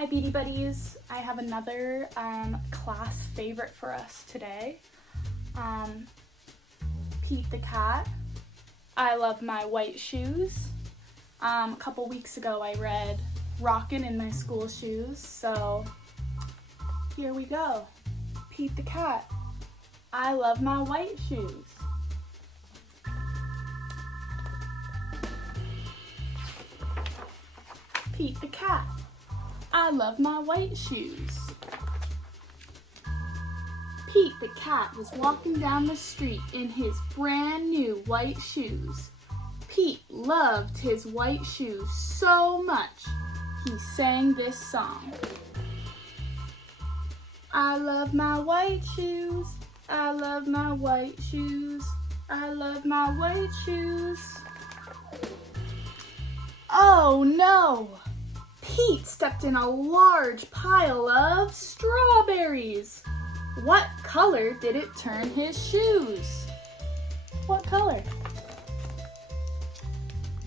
Hi Beady Buddies, I have another class favorite for us today. Pete the Cat, I Love My White Shoes. A couple weeks ago I read Rockin' in My School Shoes, so here we go. Pete the Cat, I Love My White Shoes. Pete the Cat, I love my white shoes. Pete the Cat was walking down the street in his brand new white shoes. Pete loved his white shoes so much, he sang this song. I love my white shoes, I love my white shoes, I love my white shoes. Oh no! Pete stepped in a large pile of strawberries. What color did it turn his shoes? What color?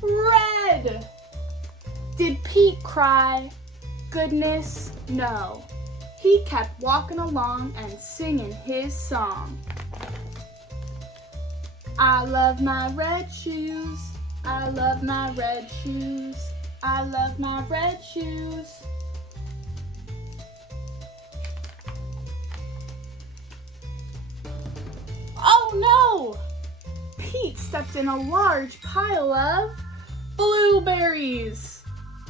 Red! Did Pete cry? Goodness, no. He kept walking along and singing his song. I love my red shoes, I love my red shoes, I love my red shoes. Oh no! Pete stepped in a large pile of blueberries.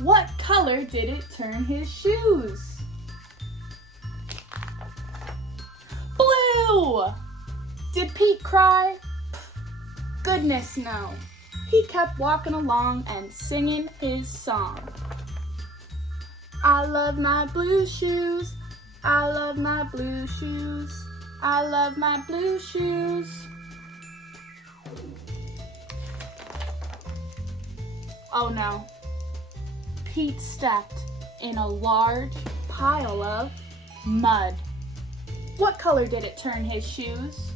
What color did it turn his shoes? Blue! Did Pete cry? Goodness no. He kept walking along and singing his song. I love my blue shoes, I love my blue shoes, I love my blue shoes. Oh no, Pete stepped in a large pile of mud. What color did it turn his shoes?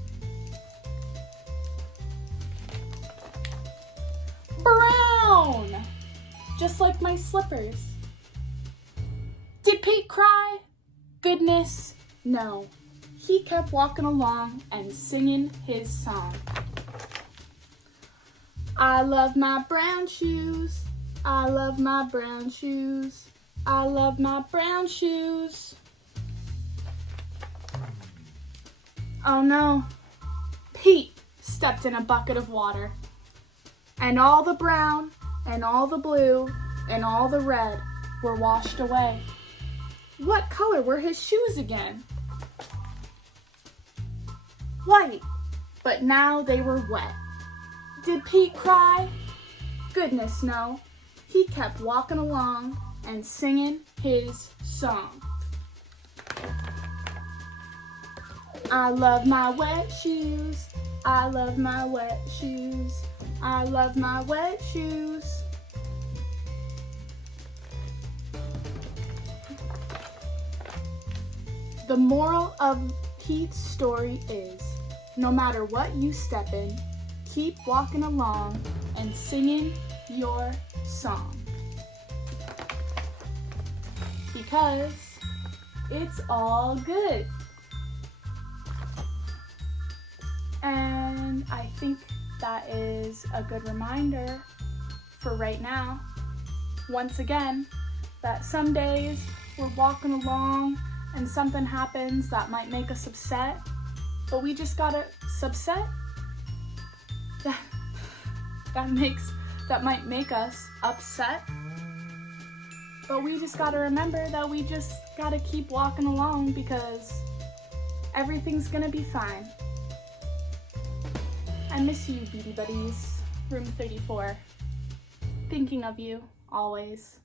Brown! Just like my slippers. Did Pete cry? Goodness, no. He kept walking along and singing his song. I love my brown shoes, I love my brown shoes, I love my brown shoes. Oh no, Pete stepped in a bucket of water. And all the brown, and all the blue, and all the red were washed away. What color were his shoes again? White, but now they were wet. Did Pete cry? Goodness no. He kept walking along and singing his song. I love my wet shoes, I love my wet shoes, I love my wet shoes. The moral of Pete's story is, no matter what you step in, keep walking along and singing your song. Because it's all good. And I think that is a good reminder for right now, once again, that some days we're walking along and something happens that might make us upset, but we just gotta subset. That might make us upset, but we just gotta remember that we just gotta keep walking along because everything's gonna be fine. I miss you, Beady Buddies. Room 34. Thinking of you, always.